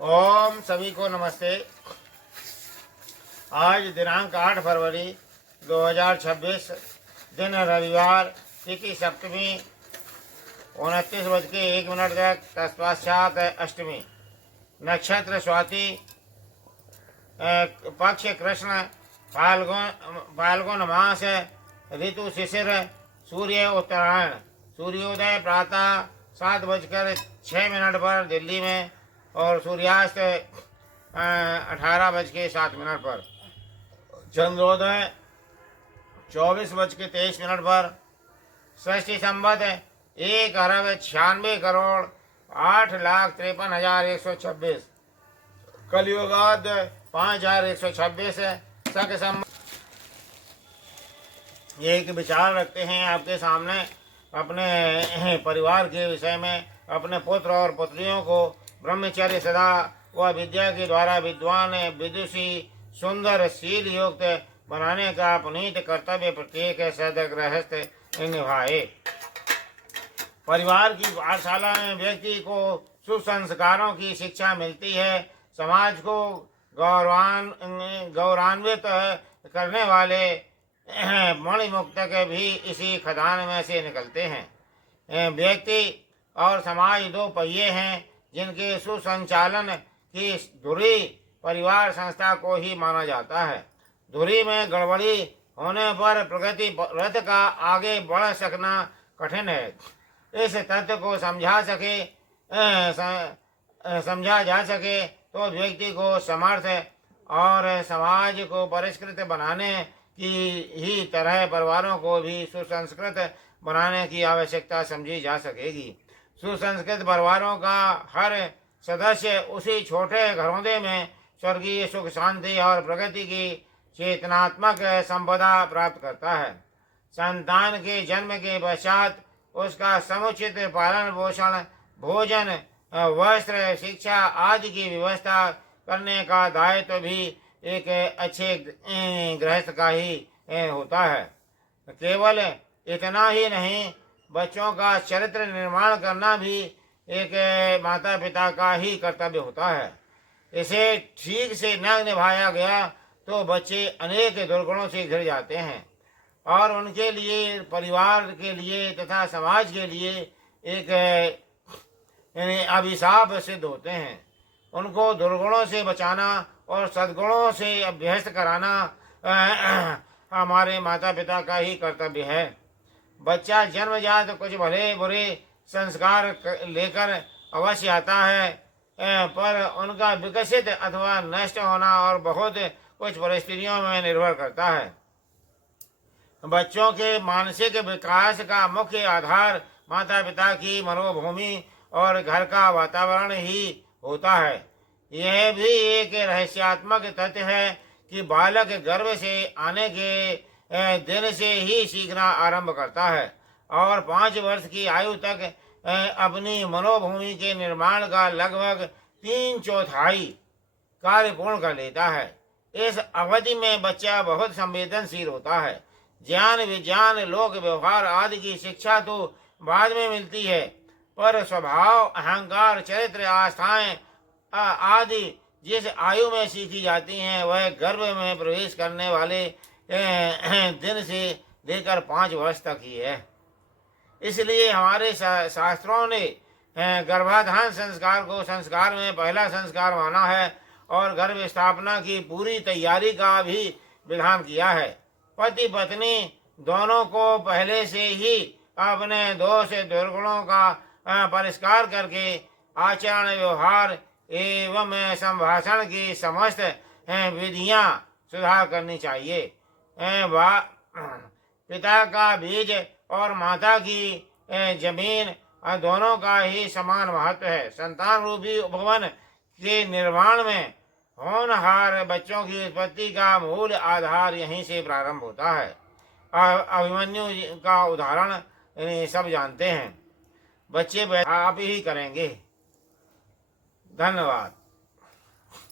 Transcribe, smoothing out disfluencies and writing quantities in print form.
ओम सभी को नमस्ते। आज दिनांक 8 फरवरी 2026 दिन रविवार, तिथि सप्तमी, 29:01 तक, तत्पश्चात अष्टमी, नक्षत्र स्वाति, पक्ष कृष्ण, फाल्गुन मास, ऋतु शिशिर, सूर्य उत्तरायण, सूर्योदय प्रातः 7:06 पर दिल्ली में और सूर्यास्त 18:07 पर, चंद्रोदय 24:23 पर, षष्ठी संवत 1,96,08,53,126, कलयुगाद 5,126, सक संवत। एक विचार रखते हैं आपके सामने अपने परिवार के विषय में। अपने पुत्र और पुत्रियों को ब्रह्मचर्य सदा व विद्या के द्वारा विद्वान, विदुषी, सुंदर, शील युक्त बनाने का पुनीत कर्तव्य प्रत्येक सदगृहस्थ निभाए। परिवार की पाठशाला में व्यक्ति को सुसंस्कारों की शिक्षा मिलती है। समाज को गौरवान्वित करने वाले मणिमुक्तक भी इसी खदान में से निकलते हैं। व्यक्ति और समाज दो पहिए हैं जिनके सुसंचालन की धुरी परिवार संस्था को ही माना जाता है। धुरी में गड़बड़ी होने पर प्रगति रथ का आगे बढ़ सकना कठिन है। इस तथ्य को समझा जा सके तो व्यक्ति को समर्थ और समाज को परिष्कृत बनाने की ही तरह परिवारों को भी सुसंस्कृत बनाने की आवश्यकता समझी जा सकेगी। सुसंस्कृत परिवारों का हर सदस्य उसी छोटे घरौंदे में स्वर्गीय सुख, शांति और प्रगति की चेतनात्मक संपदा प्राप्त करता है। संतान के जन्म के पश्चात उसका समुचित पालन पोषण, भोजन, वस्त्र, शिक्षा आदि की व्यवस्था करने का दायित्व भी एक अच्छे गृहस्थ का ही होता है। केवल इतना ही नहीं, बच्चों का चरित्र निर्माण करना भी एक माता पिता का ही कर्तव्य होता है। इसे ठीक से न निभाया गया तो बच्चे अनेक दुर्गुणों से घिर जाते हैं और उनके लिए, परिवार के लिए तथा समाज के लिए एक अभिशाप सिद्ध होते हैं। उनको दुर्गुणों से बचाना और सद्गुणों से अभ्यस्त कराना हमारे माता पिता का ही कर्तव्य है। बच्चा जन्मजात कुछ भले बुरे संस्कार लेकर अवश्य आता है, पर उनका विकसित अथवा नष्ट होना और बहुत कुछ परिस्थितियों में निर्भर करता है। बच्चों के मानसिक विकास का मुख्य आधार माता पिता की मनोभूमि और घर का वातावरण ही होता है। यह भी एक रहस्यात्मक तथ्य है कि बालक गर्भ से आने के दिन से ही सीखना आरंभ करता है और 5 वर्ष की आयु तक अपनी मनोभूमि के निर्माण का लगभग 3/4 कार्य पूर्ण कर लेता है। इस अवधि में बच्चा बहुत संवेदनशील होता है। ज्ञान, विज्ञान, लोक व्यवहार आदि की शिक्षा तो बाद में मिलती है, पर स्वभाव, अहंकार, चरित्र, आस्थाएं आदि जिस आयु में सीखी जाती हैं वह गर्भ में प्रवेश करने वाले दिन से लेकर 5 वर्ष तक ही है। इसलिए हमारे शास्त्रों ने गर्भाधान संस्कार को संस्कार में पहला संस्कार माना है और गर्भ स्थापना की पूरी तैयारी का भी विधान किया है। पति पत्नी दोनों को पहले से ही अपने दोष दुर्गुणों का परिष्कार करके आचरण, व्यवहार एवं संभाषण की समस्त विधियां सुधार करनी चाहिए। पिता का बीज और माता की जमीन दोनों का ही समान महत्व है। संतान रूपी उपवन के निर्माण में होनहार बच्चों की उत्पत्ति का मूल आधार यहीं से प्रारंभ होता है। अभिमन्यु का उदाहरण सब जानते हैं। बच्चे आप ही करेंगे। धन्यवाद।